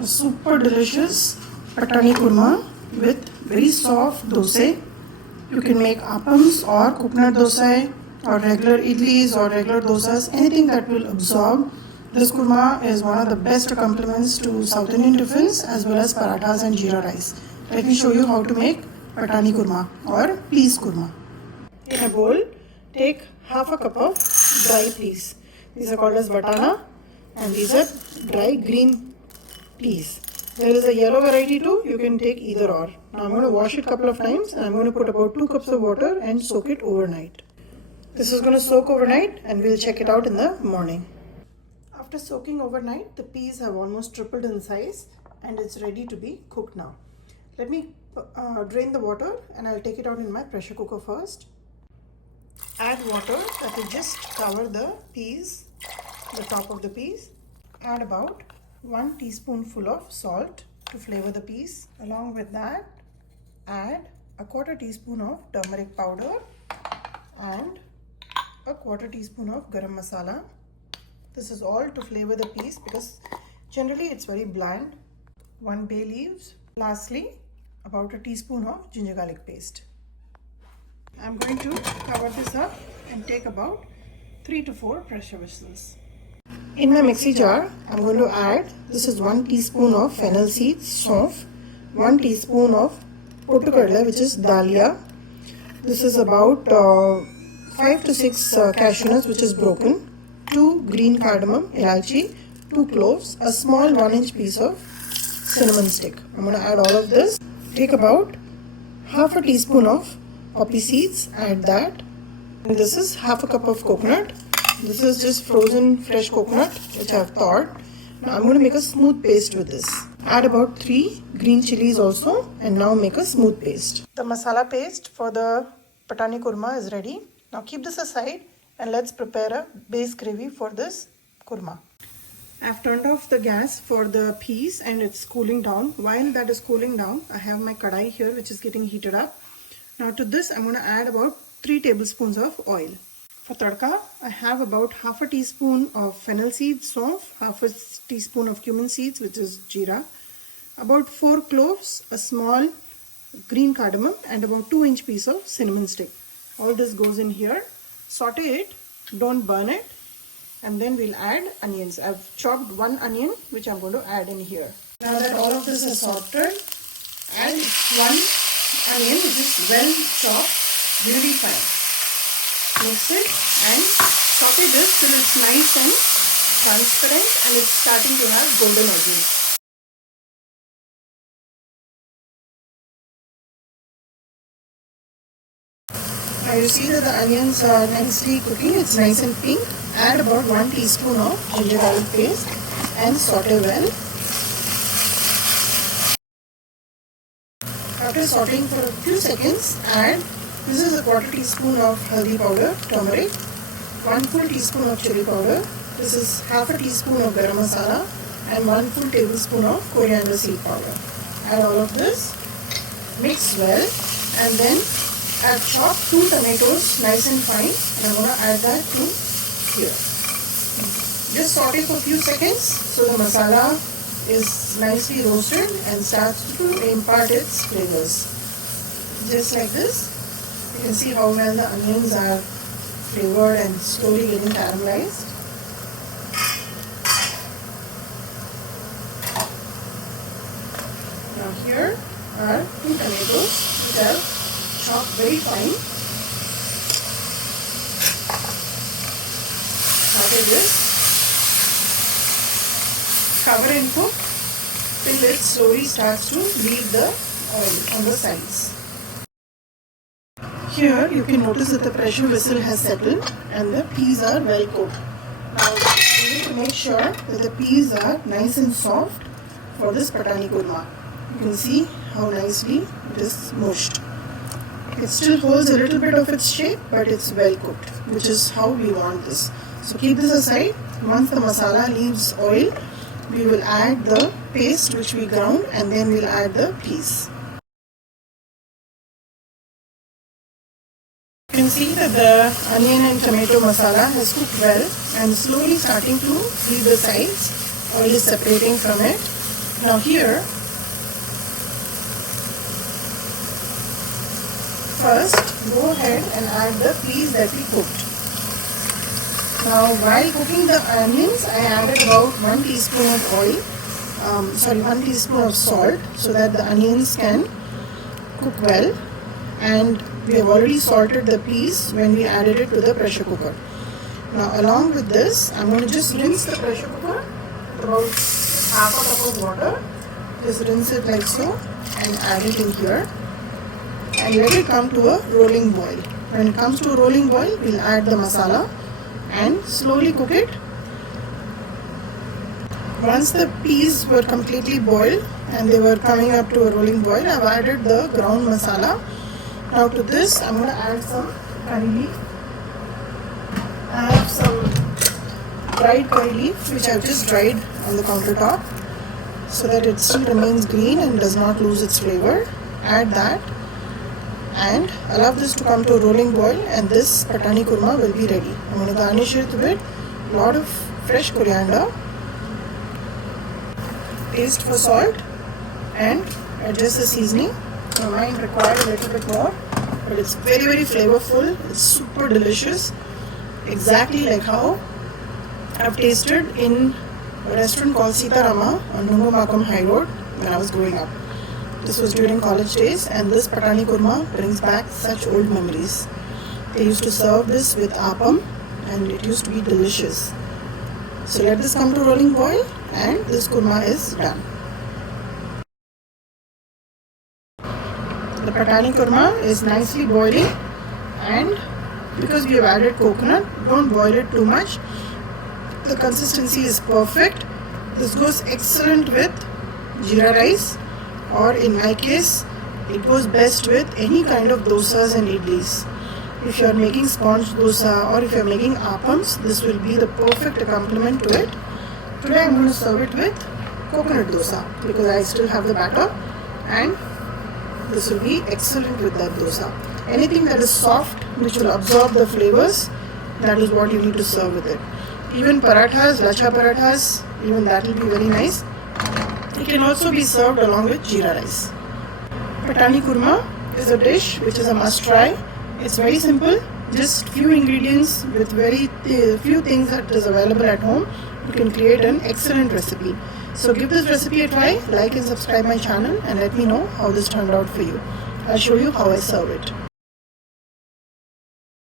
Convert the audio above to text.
a super delicious Patani Kurma with very soft dosa. You can make appams or coconut dosa or regular idlis or regular dosas, anything that will absorb. This kurma is one of the best accompaniments to South Indian tiffins as well as parathas and jeera rice. Let me show you how to make Patani Kurma or peas kurma. In a bowl, take half a cup of dry peas. These are called as vatana and these are dry green peas. There is a yellow variety too, you can take either or. Now I'm going to wash it a couple of times and I'm going to put about 2 cups of water and soak it overnight. This is going to soak overnight and we'll check it out in the morning. After soaking overnight, the peas have almost tripled in size and it's ready to be cooked now. Let me drain the water and I'll take it out in my pressure cooker first. Add water that will just cover the peas, the top of the peas. Add about 1 teaspoonful of salt to flavor the peas. Along with that, add a 1/4 teaspoon of turmeric powder and a 1/4 teaspoon of garam masala. This is all to flavor the peas because generally it's very bland. 1 bay leaves. Lastly, about a teaspoon of ginger garlic paste. I'm going to cover this up and take about 3 to 4 pressure whistles. In my mixie jar, I'm going to add, this is 1 teaspoon of fennel seeds, saunf, 1 teaspoon of potukadalai, which is Dalia. This is about 5 to 6 cashew nuts, which is broken, 2 green cardamom, ilaichi, 2 cloves, a small 1-inch piece of cinnamon stick. I'm going to add all of this. Take about half a teaspoon of poppy seeds, add that. And this is half a cup of coconut. This is just frozen fresh coconut which I've thawed. Now I'm going to make a smooth paste with this. Add about 3 green chilies also and now make a smooth paste. The masala paste for the Patani Kurma is ready. Now keep this aside and let's prepare a base gravy for this kurma. I've turned off the gas for the peas and it's cooling down. While that is cooling down, I have my kadai here which is getting heated up. Now to this I'm going to add about 3 tablespoons of oil. For tadka, I have about half a teaspoon of fennel seeds, saunf, half a teaspoon of cumin seeds, which is jeera, about 4 cloves, a small green cardamom, and about 2-inch piece of cinnamon stick. All this goes in here. Saute it, don't burn it, and then we'll add onions. I've chopped 1 onion, which I'm going to add in here. Now that all of this is sauteed, add 1 onion, which is well chopped, really fine. Mix it and saute this till it's nice and transparent and it's starting to have golden edges. Now you see that the onions are nicely cooking, it's nice and pink. Add about 1 teaspoon of ginger garlic paste and saute well. After sauteing for a few seconds, add, this is a 1/4 teaspoon of haldi powder, turmeric, 1 full teaspoon of chili powder, this is half a teaspoon of garam masala and 1 full tablespoon of coriander seed powder. Add all of this, mix well and then add chopped 2 tomatoes nice and fine and I'm going to add that to here. Just saute for a few seconds so the masala is nicely roasted and starts to impart its flavors. Just like this. You can see how well the onions are flavored and slowly getting caramelized. Now here are 2 tomatoes which are chopped very fine. Saute this. Cover and cook till it slowly starts to leave the oil on the sides. Here you can notice that the pressure vessel has settled and the peas are well cooked. Now we need to make sure that the peas are nice and soft for this Patani Kurma. You can see how nicely it is mushed. It still holds a little bit of its shape but it's well cooked, which is how we want this. So keep this aside. Once the masala leaves oil, we will add the paste which we ground and then we'll add the peas. You can see that the onion and tomato masala has cooked well and slowly starting to leave the sides. Oil is separating from it. Now here, first go ahead and add the peas that we cooked. Now while cooking the onions, I added about 1 teaspoon of oil, 1 teaspoon of salt, so that the onions can cook well. And we have already salted the peas when we added it to the pressure cooker. Now along with this, I'm going to just rinse the pressure cooker with about half a cup of water. Just rinse it like so and add it in here and let it come to a rolling boil. When it comes to a rolling boil, we'll add the masala and slowly cook it. Once the peas were completely boiled and they were coming up to a rolling boil, I've added the ground masala. Now to this, I'm going to add some curry leaf. I have some dried curry leaf which I've just dried on the countertop so that it still remains green and does not lose its flavor. Add that and allow this to come to a rolling boil, and this Patani Kurma will be ready. I'm going to garnish it with a lot of fresh coriander, taste for salt, and adjust the seasoning. Now mine required a little bit more, but it's very, very flavorful. It's super delicious, exactly like how I've tasted in a restaurant called Sita Rama on Nungamakam High Road when I was growing up. This was during college days, and this Patani Kurma brings back such old memories. They used to serve this with appam and it used to be delicious. So let this come to rolling boil and this kurma is done. The Patani Kurma is nicely boiling, and because we have added coconut, don't boil it too much. The consistency is perfect. This goes excellent with jeera rice, or in my case, it goes best with any kind of dosas and idlis. If you are making sponge dosa or if you are making appams, this will be the perfect accompaniment to it. Today I am going to serve it with coconut dosa because I still have the batter, and this will be excellent with that dosa. Anything that is soft, which will absorb the flavors, that is what you need to serve with it. Even parathas, lacha parathas, even that will be very nice. It can also be served along with jeera rice. Patani Kurma is a dish which is a must try. It's very simple, just few ingredients with very few things that is available at home. You can create an excellent recipe. So give this recipe a try, like and subscribe my channel, and let me know how this turned out for you. I'll show you how I serve it.